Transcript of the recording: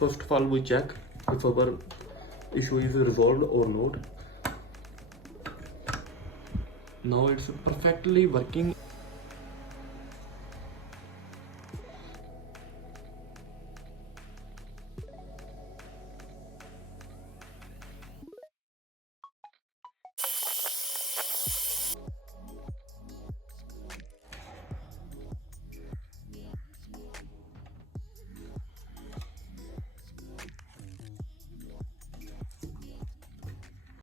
First of all, we check if our issue is resolved or not. Now it's perfectly working.